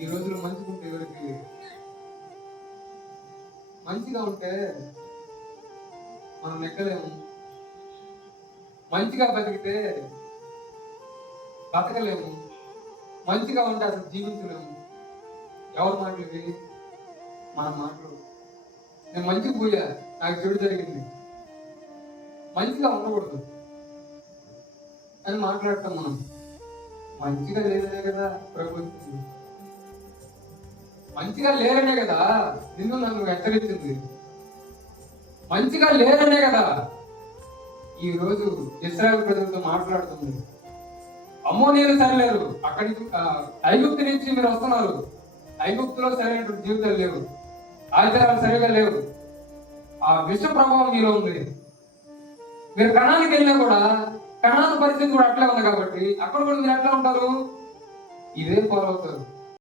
ఈ రోజులు మంచిగా ఉంటే ఎవరికి? మంచిగా ఉంటే మనం ఎక్కలేము. మంచిగా బతికితే బతకలేము. మంచిగా ఉంటే అసలు జీవించలేము. ఎవరి మాటలు ఇవి మన మాటలు నేను మంచి పోయా. నాకు చెడు జరిగింది. మంచిగా ఉండకూడదు. అని మాట్లాడతాం మనం. మంచిగా లేదనే కదా ప్రభుత్వం. మంచిగా లేరనే కదా. నిన్ను నన్ను హెచ్చరించింది మంచిగా లేరనే కదా. ఈ రోజు ఇస్రాయల్ ప్రజలతో మాట్లాడుతుంది. అమ్మో నేను సరిలేరు. అక్కడి నుంచి ఐగుప్తు నుంచి మీరు వస్తున్నారు. ఐగుప్తులో సరైనటువంటి జీవితాలు లేవు. ఆచారాలు సరిగా లేవు. ఆ విష ప్రభావం మీలో ఉంది. మీరు కణానికి వెళ్ళినా కూడా కణాల పరిస్థితి కూడా అట్లే ఉంది కాబట్టి అక్కడ కూడా మీరు ఎట్లా ఉంటారు? ఇదే ఫాలో అవుతారు.